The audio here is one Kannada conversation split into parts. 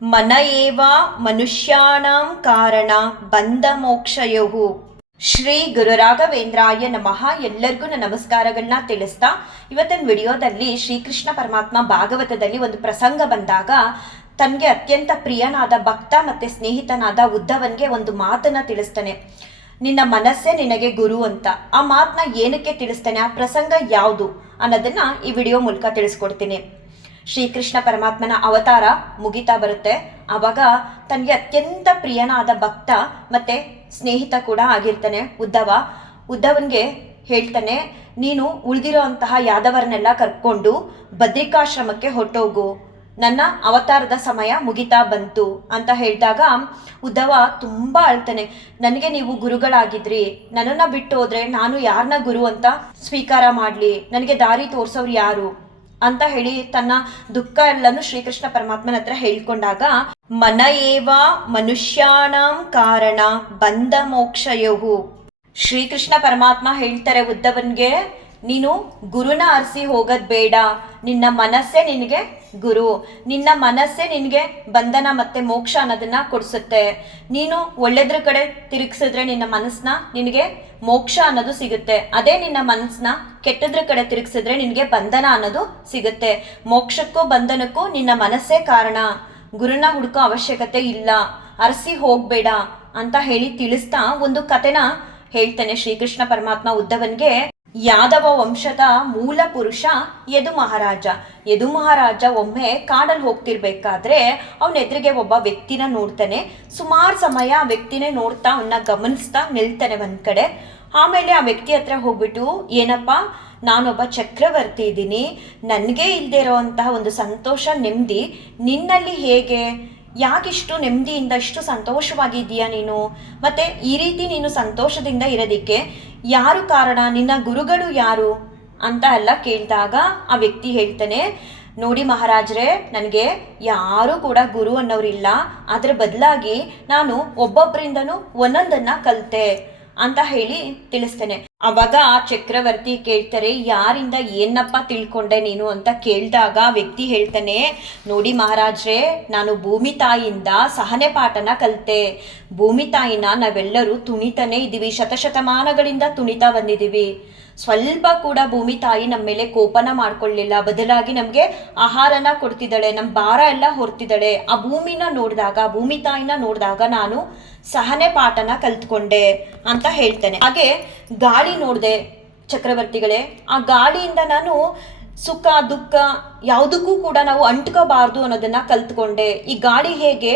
ಮನ ಏವ ಮನುಷ್ಯಾಣಾಂ ಕಾರಣ ಬಂಧ ಮೋಕ್ಷಯವು. ಶ್ರೀ ಗುರು ರಾಘವೇಂದ್ರಾಯ ನಮಃ. ಎಲ್ಲರಿಗೂ ನಮಸ್ಕಾರಗಳನ್ನ ತಿಳಿಸ್ತಾ ಇವತ್ತಿನ ವಿಡಿಯೋದಲ್ಲಿ ಶ್ರೀಕೃಷ್ಣ ಪರಮಾತ್ಮ ಭಾಗವತದಲ್ಲಿ ಒಂದು ಪ್ರಸಂಗ ಬಂದಾಗ ತನಗೆ ಅತ್ಯಂತ ಪ್ರಿಯನಾದ ಭಕ್ತ ಮತ್ತೆ ಸ್ನೇಹಿತನಾದ ಉದ್ಧವನ್ಗೆ ಒಂದು ಮಾತನ್ನ ತಿಳಿಸ್ತಾನೆ. ನಿನ್ನ ಮನಸ್ಸೇ ನಿನಗೆ ಗುರು ಅಂತ. ಆ ಮಾತನ್ನ ಏನಕ್ಕೆ ತಿಳಿಸ್ತಾನೆ, ಆ ಪ್ರಸಂಗ ಯಾವುದು ಅನ್ನೋದನ್ನ ಈ ವಿಡಿಯೋ ಮೂಲಕ ತಿಳಿಸ್ಕೊಡ್ತೀನಿ. ಶ್ರೀಕೃಷ್ಣ ಪರಮಾತ್ಮನ ಅವತಾರ ಮುಗಿತಾ ಬರುತ್ತೆ. ಆವಾಗ ತನಗೆ ಅತ್ಯಂತ ಪ್ರಿಯನಾದ ಭಕ್ತ ಮತ್ತೆ ಸ್ನೇಹಿತ ಕೂಡ ಆಗಿರ್ತಾನೆ ಉದ್ಧವನ್ಗೆ ಹೇಳ್ತಾನೆ, ನೀನು ಉಳಿದಿರೋ ಅಂತಹ ಯಾದವರನ್ನೆಲ್ಲ ಕರ್ಕೊಂಡು ಬದ್ರಿಕಾಶ್ರಮಕ್ಕೆ ಹೊರಟೋಗು, ನನ್ನ ಅವತಾರದ ಸಮಯ ಮುಗಿತಾ ಬಂತು ಅಂತ ಹೇಳಿದಾಗ ಉದ್ಧವ ತುಂಬ ಅಳ್ತಾನೆ. ನನಗೆ ನೀವು ಗುರುಗಳಾಗಿದ್ರಿ, ನನ್ನನ್ನು ಬಿಟ್ಟು ಹೋದ್ರೆ ನಾನು ಯಾರನ್ನ ಗುರು ಅಂತ ಸ್ವೀಕಾರ ಮಾಡಲಿ, ನನಗೆ ದಾರಿ ತೋರಿಸೋರು ಯಾರು ಅಂತ ಹೇಳಿ ತನ್ನ ದುಃಖ ಎಲ್ಲನೂ ಶ್ರೀಕೃಷ್ಣ ಪರಮಾತ್ಮನ ಹತ್ರ ಹೇಳ್ಕೊಂಡಾಗ ಮನ ಏವ ಮನುಷ್ಯಾಣಾಂ ಕಾರಣ ಬಂಧ ಮೋಕ್ಷಯವು. ಶ್ರೀಕೃಷ್ಣ ಪರಮಾತ್ಮ ಹೇಳ್ತಾರೆ ಉದ್ಧವನ್ಗೆ, ನೀನು ಗುರುನ ಅರಸಿ ಹೋಗೋದ್ ಬೇಡ, ನಿನ್ನ ಮನಸ್ಸೇ ನಿನಗೆ ಗುರು, ನಿನ್ನ ಮನಸ್ಸೇ ನಿನಗೆ ಬಂಧನ ಮತ್ತೆ ಮೋಕ್ಷ ಅನ್ನೋದನ್ನ ಕೊಡಿಸುತ್ತೆ. ನೀನು ಒಳ್ಳೆದ್ರ ಕಡೆ ತಿರುಗಿಸಿದ್ರೆ ನಿನ್ನ ಮನಸ್ಸನ್ನ ನಿನಗೆ ಮೋಕ್ಷ ಅನ್ನೋದು ಸಿಗುತ್ತೆ. ಅದೇ ನಿನ್ನ ಮನಸ್ಸನ್ನ ಕೆಟ್ಟದ್ರ ಕಡೆ ತಿರುಗಿಸಿದ್ರೆ ನಿನಗೆ ಬಂಧನ ಅನ್ನೋದು ಸಿಗುತ್ತೆ. ಮೋಕ್ಷಕ್ಕೂ ಬಂಧನಕ್ಕೂ ನಿನ್ನ ಮನಸ್ಸೇ ಕಾರಣ, ಗುರುನ ಹುಡುಕೋ ಅವಶ್ಯಕತೆ ಇಲ್ಲ, ಅರಸಿ ಹೋಗ್ಬೇಡ ಅಂತ ಹೇಳಿ ತಿಳಿಸ್ತಾ ಒಂದು ಕಥೆನ ಹೇಳ್ತಾನೆ ಶ್ರೀಕೃಷ್ಣ ಪರಮಾತ್ಮ ಉದ್ಧವನ್ಗೆ. ಯಾದವ ವಂಶದ ಮೂಲ ಪುರುಷ ಯದು ಮಹಾರಾಜ ಒಮ್ಮೆ ಕಾಡಲ್ಲಿ ಹೋಗ್ತಿರ್ಬೇಕಾದ್ರೆ ಅವನ ಎದುರಿಗೆ ಒಬ್ಬ ವ್ಯಕ್ತಿನ ನೋಡ್ತಾನೆ. ಸುಮಾರು ಸಮಯ ಆ ವ್ಯಕ್ತಿನೇ ನೋಡ್ತಾ ಅವನ್ನ ಗಮನಿಸ್ತಾ ನಿಲ್ತಾನೆ ಒಂದ್ ಕಡೆ. ಆಮೇಲೆ ಆ ವ್ಯಕ್ತಿ ಹತ್ರ ಹೋಗ್ಬಿಟ್ಟು, ಏನಪ್ಪ, ನಾನೊಬ್ಬ ಚಕ್ರವರ್ತಿ ಇದ್ದೀನಿ, ನನಗೆ ಇಲ್ಲದೆ ಇರೋವಂತಹ ಒಂದು ಸಂತೋಷ ನೆಮ್ಮದಿ ನಿನ್ನಲ್ಲಿ ಹೇಗೆ, ಯಾಕಿಷ್ಟು ನೆಮ್ಮದಿಯಿಂದ ಇಷ್ಟು ಸಂತೋಷವಾಗಿದ್ದೀಯಾ ನೀನು, ಮತ್ತೆ ಈ ರೀತಿ ನೀನು ಸಂತೋಷದಿಂದ ಇರೋದಕ್ಕೆ ಯಾರು ಕಾರಣ, ನಿನ್ನ ಗುರುಗಳು ಯಾರು ಅಂತ ಎಲ್ಲ ಕೇಳಿದಾಗ ಆ ವ್ಯಕ್ತಿ ಹೇಳ್ತಾನೆ, ನೋಡಿ ಮಹಾರಾಜ್ರೆ, ನನಗೆ ಯಾರು ಕೂಡ ಗುರು ಅನ್ನೋರಿಲ್ಲ, ಅದರ ಬದಲಾಗಿ ನಾನು ಒಬ್ಬೊಬ್ಬರಿಂದನೂ ಒಂದೊಂದನ್ನ ಕಲಿತೆ ಅಂತ ಹೇಳಿ ತಿಳಿಸ್ತೇನೆ. ಅವಾಗ ಆ ಚಕ್ರವರ್ತಿ ಕೇಳ್ತಾರೆ, ಯಾರಿಂದ ಏನಪ್ಪ ತಿಳ್ಕೊಂಡೆ ನೀನು ಅಂತ ಕೇಳಿದಾಗ ವ್ಯಕ್ತಿ ಹೇಳ್ತಾನೆ, ನೋಡಿ ಮಹಾರಾಜ್ರೆ, ನಾನು ಭೂಮಿ ತಾಯಿಯಿಂದ ಸಹನೆ ಪಾಠನ ಕಲಿತೆ. ಭೂಮಿ ತಾಯಿನ ನಾವೆಲ್ಲರೂ ತುಣಿತಾನೆ ಇದ್ದೀವಿ, ಶತಶತಮಾನಗಳಿಂದ ತುಣಿತಾ ಬಂದಿದ್ದೀವಿ. ಸ್ವಲ್ಪ ಕೂಡ ಭೂಮಿ ತಾಯಿ ನಮ್ಮ ಮೇಲೆ ಕೋಪನ ಮಾಡ್ಕೊಳ್ಳಿಲ್ಲ, ಬದಲಾಗಿ ನಮಗೆ ಆಹಾರನ ಕೊಡ್ತಿದ್ದಾಳೆ, ನಮ್ಮ ಭಾರ ಎಲ್ಲ ಹೊರ್ತಿದ್ದಾಳೆ. ಆ ಭೂಮಿ ತಾಯಿನ ನೋಡಿದಾಗ ನಾನು ಸಹನೆ ಪಾಠನ ಕಲ್ತ್ಕೊಂಡೆ ಅಂತ ಹೇಳ್ತೇನೆ. ಹಾಗೆ ಗಾಳಿ ನೋಡಿದೆ ಚಕ್ರವರ್ತಿಗಳೇ, ಆ ಗಾಳಿಯಿಂದ ನಾನು ಸುಖ ದುಃಖ ಯಾವುದಕ್ಕೂ ಕೂಡ ನಾವು ಅಂಟ್ಕೋಬಾರ್ದು ಅನ್ನೋದನ್ನ ಕಲ್ತ್ಕೊಂಡೆ. ಈ ಗಾಳಿ ಹೇಗೆ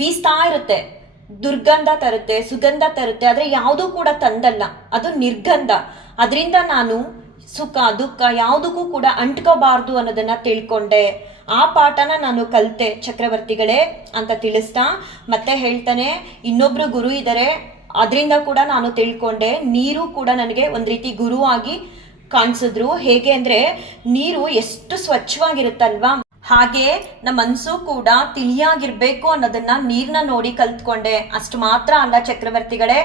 ಬೀಸ್ತಾ ಇರುತ್ತೆ, ದುರ್ಗಂಧ ತರುತ್ತೆ, ಸುಗಂಧ ತರುತ್ತೆ, ಆದರೆ ಯಾವುದೂ ಕೂಡ ತಂದಲ್ಲ, ಅದು ನಿರ್ಗಂಧ. ಅದರಿಂದ ನಾನು ಸುಖ ದುಃಖ ಯಾವುದಕ್ಕೂ ಕೂಡ ಅಂಟ್ಕೋಬಾರ್ದು ಅನ್ನೋದನ್ನ ತಿಳ್ಕೊಂಡೆ. ಆ ಪಾಠನ ನಾನು ಕಲಿತೆ ಚಕ್ರವರ್ತಿಗಳೇ ಅಂತ ತಿಳಿಸ್ತಾ ಮತ್ತೆ ಹೇಳ್ತಾನೆ, ಇನ್ನೊಬ್ರು ಗುರು ಇದ್ದಾರೆ, ಅದರಿಂದ ಕೂಡ ನಾನು ತಿಳ್ಕೊಂಡೆ. ನೀರು ಕೂಡ ನನಗೆ ಒಂದು ರೀತಿ ಗುರುವಾಗಿ ಕಾಣಿಸಿದ್ರು. ಹೇಗೆ ಅಂದರೆ, ನೀರು ಎಷ್ಟು ಸ್ವಚ್ಛವಾಗಿರುತ್ತಲ್ವಾ, ಹಾಗೆ ನಮ್ಮ ಮನಸ್ಸು ಕೂಡ ತಿಳಿಯಾಗಿರ್ಬೇಕು ಅನ್ನೋದನ್ನ ನೀರನ್ನ ನೋಡಿ ಕಲ್ತ್ಕೊಂಡೆ. ಅಷ್ಟು ಮಾತ್ರ ಅಲ್ಲ ಚಕ್ರವರ್ತಿಗಳೇ,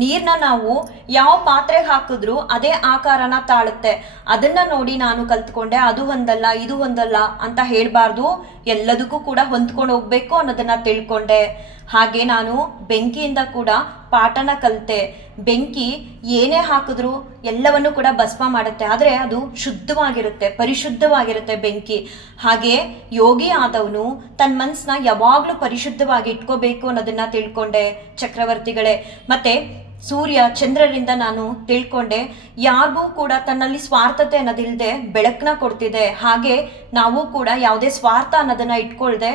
ನೀರನ್ನ ನಾವು ಯಾವ ಪಾತ್ರೆಗೆ ಹಾಕಿದ್ರು ಅದೇ ಆಕಾರನ ತಾಳುತ್ತೆ, ಅದನ್ನ ನೋಡಿ ನಾನು ಕಲ್ತ್ಕೊಂಡೆ. ಅದು ಒಂದಲ್ಲ ಇದು ಒಂದಲ್ಲ ಅಂತ ಹೇಳ್ಬಾರ್ದು, ಎಲ್ಲದಕ್ಕೂ ಕೂಡ ಹೊಂದ್ಕೊಂಡು ಹೋಗ್ಬೇಕು ಅನ್ನೋದನ್ನ ತಿಳ್ಕೊಂಡೆ. ಹಾಗೆ ನಾನು ಬೆಂಕಿಯಿಂದ ಕೂಡ ಪಾಠನ ಕಲಿತೆ. ಬೆಂಕಿ ಏನೇ ಹಾಕಿದ್ರು ಎಲ್ಲವನ್ನು ಕೂಡ ಭಸ್ಮ ಮಾಡುತ್ತೆ, ಆದರೆ ಅದು ಶುದ್ಧವಾಗಿರುತ್ತೆ, ಪರಿಶುದ್ಧವಾಗಿರುತ್ತೆ ಬೆಂಕಿ. ಹಾಗೆ ಯೋಗಿ ಆದವನು ತನ್ನ ಮನಸ್ಸನ್ನ ಯಾವಾಗಲೂ ಪರಿಶುದ್ಧವಾಗಿ ಇಟ್ಕೋಬೇಕು ಅನ್ನೋದನ್ನ ತಿಳ್ಕೊಂಡೆ ಚಕ್ರವರ್ತಿಗಳೇ. ಮತ್ತೆ ಸೂರ್ಯ ಚಂದ್ರರಿಂದ ನಾನು ತಿಳ್ಕೊಂಡೆ, ಯಾರಿಗೂ ಕೂಡ ತನ್ನಲ್ಲಿ ಸ್ವಾರ್ಥತೆ ಅನ್ನೋದಿಲ್ಲದೆ ಬೆಳಕನ್ನ ಕೊಡ್ತಿದೆ. ಹಾಗೆ ನಾವು ಕೂಡ ಯಾವುದೇ ಸ್ವಾರ್ಥ ಅನ್ನೋದನ್ನ ಇಟ್ಕೊಳ್ದೆ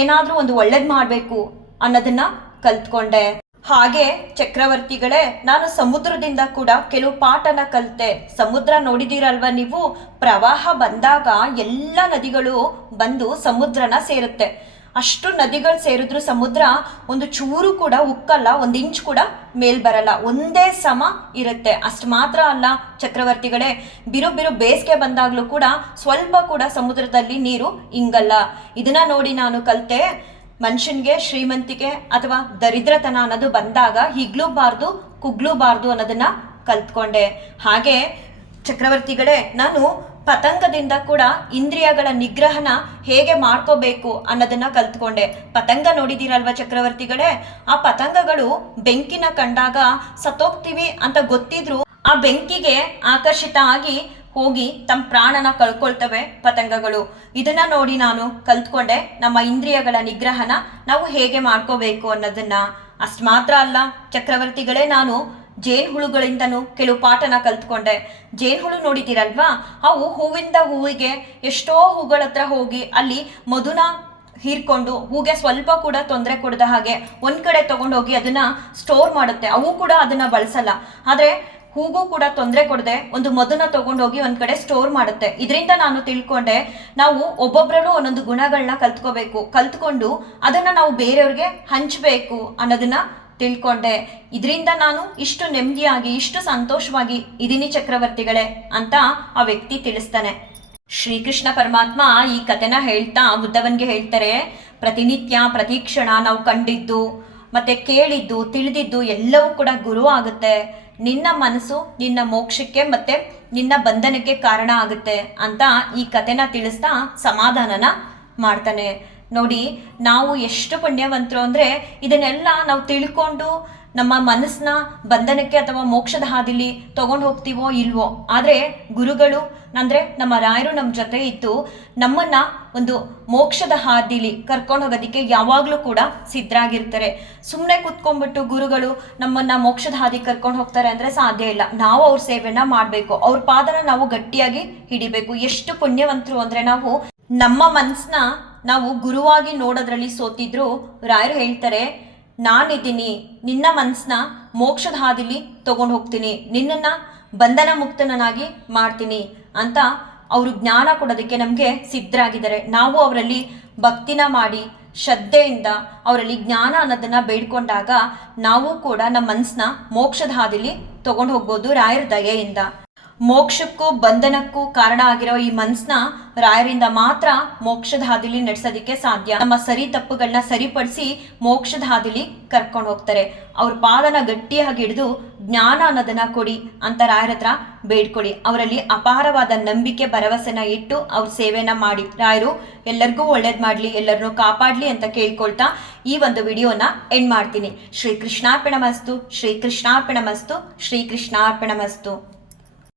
ಏನಾದರೂ ಒಂದು ಒಳ್ಳೇದು ಮಾಡಬೇಕು ಅನ್ನೋದನ್ನ ಕಲ್ತ್ಕೊಂಡೆ. ಹಾಗೆ ಚಕ್ರವರ್ತಿಗಳೇ, ನಾನು ಸಮುದ್ರದಿಂದ ಕೂಡ ಕೆಲವು ಪಾಠನ ಕಲಿತೆ. ಸಮುದ್ರ ನೋಡಿದಿರಲ್ವ ನೀವು, ಪ್ರವಾಹ ಬಂದಾಗ ಎಲ್ಲ ನದಿಗಳು ಬಂದು ಸಮುದ್ರನ ಸೇರುತ್ತೆ. ಅಷ್ಟು ನದಿಗಳು ಸೇರಿದ್ರು ಸಮುದ್ರ ಒಂದು ಚೂರು ಕೂಡ ಉಕ್ಕಲ್ಲ, ಒಂದು ಇಂಚ್ ಕೂಡ ಮೇಲ್ ಬರಲ್ಲ, ಒಂದೇ ಸಮ ಇರುತ್ತೆ. ಅಷ್ಟು ಮಾತ್ರ ಅಲ್ಲ ಚಕ್ರವರ್ತಿಗಳೇ, ಬಿರು ಬೇಸಿಗೆ ಬಂದಾಗ್ಲೂ ಕೂಡ ಸ್ವಲ್ಪ ಕೂಡ ಸಮುದ್ರದಲ್ಲಿ ನೀರು ಇಂಗಲ್ಲ. ಇದನ್ನ ನೋಡಿ ನಾನು ಕಲಿತೆ, ಮನುಷ್ಯನಿಗೆ ಶ್ರೀಮಂತಿಕೆ ಅಥವಾ ದರಿದ್ರತನ ಅನ್ನೋದು ಬಂದಾಗ ಹಿಗ್ಲೂಬಾರ್ದು ಕುಗ್ಲೂಬಾರ್ದು ಅನ್ನೋದನ್ನ ಕಲ್ತ್ಕೊಂಡೆ. ಹಾಗೆ ಚಕ್ರವರ್ತಿಗಳೇ, ನಾನು ಪತಂಗದಿಂದ ಕೂಡ ಇಂದ್ರಿಯಗಳ ನಿಗ್ರಹನ ಹೇಗೆ ಮಾಡ್ಕೋಬೇಕು ಅನ್ನೋದನ್ನ ಕಲ್ತ್ಕೊಂಡೆ. ಪತಂಗ ನೋಡಿದಿರಲ್ವ ಚಕ್ರವರ್ತಿಗಳೇ, ಆ ಪತಂಗಗಳು ಬೆಂಕಿನ ಕಂಡಾಗ ಸತ್ತೋಗ್ತೀವಿ ಅಂತ ಗೊತ್ತಿದ್ರು ಆ ಬೆಂಕಿಗೆ ಆಕರ್ಷಿತ ಆಗಿ ಹೋಗಿ ತಮ್ಮ ಪ್ರಾಣನ ಕಳ್ಕೊಳ್ತವೆ ಪತಂಗಗಳು. ಇದನ್ನ ನೋಡಿ ನಾನು ಕಲ್ತ್ಕೊಂಡೆ ನಮ್ಮ ಇಂದ್ರಿಯಗಳ ನಿಗ್ರಹನ ನಾವು ಹೇಗೆ ಮಾಡ್ಕೋಬೇಕು ಅನ್ನೋದನ್ನ. ಅಷ್ಟು ಮಾತ್ರ ಅಲ್ಲ ಚಕ್ರವರ್ತಿಗಳೇ, ನಾನು ಜೇನುಹುಳುಗಳಿಂದನೂ ಕೆಲವು ಪಾಠನ ಕಲ್ತ್ಕೊಂಡೆ. ಜೇನುಹುಳು ನೋಡಿದ್ದೀರಲ್ವಾ, ಅವು ಹೂವಿಂದ ಹೂವಿಗೆ ಎಷ್ಟೋ ಹೂಗಳ ಹತ್ರ ಹೋಗಿ ಅಲ್ಲಿ ಮಧುನ ಹೀರ್ಕೊಂಡು ಹೂಗೆ ಸ್ವಲ್ಪ ಕೂಡ ತೊಂದರೆ ಕೊಡದ ಹಾಗೆ ಒಂದ್ ಕಡೆ ತಗೊಂಡೋಗಿ ಅದನ್ನ ಸ್ಟೋರ್ ಮಾಡುತ್ತೆ. ಅವು ಕೂಡ ಅದನ್ನ ಬಳಸಲ್ಲ, ಆದ್ರೆ ಹೂಗೂ ಕೂಡ ತೊಂದರೆ ಕೊಡದೆ ಒಂದು ಮಧುನ ತಗೊಂಡೋಗಿ ಒಂದ್ ಕಡೆ ಸ್ಟೋರ್ ಮಾಡುತ್ತೆ. ಇದರಿಂದ ನಾನು ತಿಳ್ಕೊಂಡೆ, ನಾವು ಒಬ್ಬೊಬ್ಬರಲ್ಲೂ ಒಂದೊಂದು ಗುಣಗಳನ್ನ ಕಲ್ತ್ಕೊಂಡು ಅದನ್ನ ನಾವು ಬೇರೆಯವ್ರಿಗೆ ಹಂಚಬೇಕು ಅನ್ನೋದನ್ನ ತಿಳ್ಕೊಂಡೆ. ಇದರಿಂದ ನಾನು ಇಷ್ಟು ನೆಮ್ಮದಿಯಾಗಿ ಇಷ್ಟು ಸಂತೋಷವಾಗಿ ಇದೀನಿ ಚಕ್ರವರ್ತಿಗಳೇ ಅಂತ ಆ ವ್ಯಕ್ತಿ ತಿಳಿಸ್ತಾನೆ. ಶ್ರೀಕೃಷ್ಣ ಪರಮಾತ್ಮ ಈ ಕಥೆನ ಹೇಳ್ತಾ ಉದ್ದವನ್ಗೆ ಹೇಳ್ತಾರೆ, ಪ್ರತಿನಿತ್ಯ ಪ್ರತಿ ಕ್ಷಣ ನಾವು ಕಂಡಿದ್ದು ಮತ್ತೆ ಕೇಳಿದ್ದು ತಿಳಿದಿದ್ದು ಎಲ್ಲವೂ ಕೂಡ ಗುರು ಆಗುತ್ತೆ. ನಿನ್ನ ಮನಸ್ಸು ನಿನ್ನ ಮೋಕ್ಷಕ್ಕೆ ಮತ್ತೆ ನಿನ್ನ ಬಂಧನಕ್ಕೆ ಕಾರಣ ಆಗುತ್ತೆ ಅಂತ ಈ ಕಥೆನ ತಿಳಿಸ್ತಾ ಸಮಾಧಾನನ ಮಾಡ್ತಾನೆ. ನೋಡಿ, ನಾವು ಎಷ್ಟು ಪುಣ್ಯವಂತರು ಅಂದರೆ ಇದನ್ನೆಲ್ಲ ನಾವು ತಿಳ್ಕೊಂಡು ನಮ್ಮ ಮನಸ್ಸನ್ನ ಬಂಧನಕ್ಕೆ ಅಥವಾ ಮೋಕ್ಷದ ಹಾದಿಲಿ ತಗೊಂಡು ಹೋಗ್ತೀವೋ ಇಲ್ವೋ, ಆದರೆ ಗುರುಗಳು ಅಂದರೆ ನಮ್ಮ ರಾಯರು ನಮ್ಮ ಜೊತೆ ಇದ್ದು ನಮ್ಮನ್ನ ಒಂದು ಮೋಕ್ಷದ ಹಾದಿಲಿ ಕರ್ಕೊಂಡು ಹೋಗೋದಕ್ಕೆ ಯಾವಾಗಲೂ ಕೂಡ ಸಿದ್ಧರಾಗಿರ್ತಾರೆ. ಸುಮ್ಮನೆ ಕುತ್ಕೊಂಡ್ಬಿಟ್ಟು ಗುರುಗಳು ನಮ್ಮನ್ನ ಮೋಕ್ಷದ ಹಾದಿ ಕರ್ಕೊಂಡು ಹೋಗ್ತಾರೆ ಅಂದರೆ ಸಾಧ್ಯ ಇಲ್ಲ. ನಾವು ಅವ್ರ ಸೇವೆನ ಮಾಡಬೇಕು, ಅವ್ರ ಪಾದನ ನಾವು ಗಟ್ಟಿಯಾಗಿ ಹಿಡಿಬೇಕು. ಎಷ್ಟು ಪುಣ್ಯವಂತರು ಅಂದರೆ ನಾವು ನಮ್ಮ ಮನಸ್ಸನ್ನ ನಾವು ಗುರುವಾಗಿ ನೋಡೋದ್ರಲ್ಲಿ ಸೋತಿದ್ರು ರಾಯರು ಹೇಳ್ತಾರೆ, ನಾನಿದ್ದೀನಿ, ನಿನ್ನ ಮನಸ್ಸನ್ನ ಮೋಕ್ಷದ ಹಾದಿಲಿ ತಗೊಂಡು ಹೋಗ್ತೀನಿ, ನಿನ್ನನ್ನ ಬಂಧನ ಮುಕ್ತನಾಗಿ ಮಾಡ್ತೀನಿ ಅಂತ ಅವರು ಜ್ಞಾನ ಕೊಡೋದಕ್ಕೆ ನಮಗೆ ಸಿದ್ಧರಾಗಿದ್ದಾರೆ. ನಾವು ಅವರಲ್ಲಿ ಭಕ್ತಿನ ಮಾಡಿ ಶ್ರದ್ಧೆಯಿಂದ ಅವರಲ್ಲಿ ಜ್ಞಾನ ಅನ್ನೋದನ್ನ ಬೇಡ್ಕೊಂಡಾಗ ನಾವು ಕೂಡ ನಮ್ಮ ಮನಸ್ಸನ್ನ ಮೋಕ್ಷದ ಹಾದಿಲಿ ತಗೊಂಡು ಹೋಗ್ಬೋದು ರಾಯರ ದಯೆಯಿಂದ. ಮೋಕ್ಷಕ್ಕೂ ಬಂಧನಕ್ಕೂ ಕಾರಣ ಆಗಿರೋ ಈ ಮನಸ್ಸನ್ನ ರಾಯರಿಂದ ಮಾತ್ರ ಮೋಕ್ಷದ ಹಾದಿಲಿ ನಡೆಸೋದಕ್ಕೆ ಸಾಧ್ಯ. ನಮ್ಮ ಸರಿ ತಪ್ಪುಗಳನ್ನ ಸರಿಪಡಿಸಿ ಮೋಕ್ಷದ ಹಾದಿಲಿ ಕರ್ಕೊಂಡು ಹೋಗ್ತಾರೆ. ಅವ್ರ ಪಾದನ ಗಟ್ಟಿಯಾಗಿ ಹಿಡಿದು ಜ್ಞಾನ ಅನ್ನೋದನ್ನ ಕೊಡಿ ಅಂತ ರಾಯರ ಹತ್ರ ಬೇಡ್ಕೊಡಿ. ಅವರಲ್ಲಿ ಅಪಾರವಾದ ನಂಬಿಕೆ ಭರವಸೆನ ಇಟ್ಟು ಅವ್ರ ಸೇವೆನ ಮಾಡಿ. ರಾಯರು ಎಲ್ಲರಿಗೂ ಒಳ್ಳೇದ್ ಮಾಡ್ಲಿ, ಎಲ್ಲರನ್ನೂ ಕಾಪಾಡ್ಲಿ ಅಂತ ಕೇಳ್ಕೊಳ್ತಾ ಈ ಒಂದು ವಿಡಿಯೋನ ಎಂಡ್ ಮಾಡ್ತೀನಿ. ಶ್ರೀ ಕೃಷ್ಣಾರ್ಪಣಮಸ್ತು, ಶ್ರೀ ಕೃಷ್ಣಾರ್ಪಣಮಸ್ತು, ಶ್ರೀ ಕೃಷ್ಣಾರ್ಪಣಮಸ್ತು.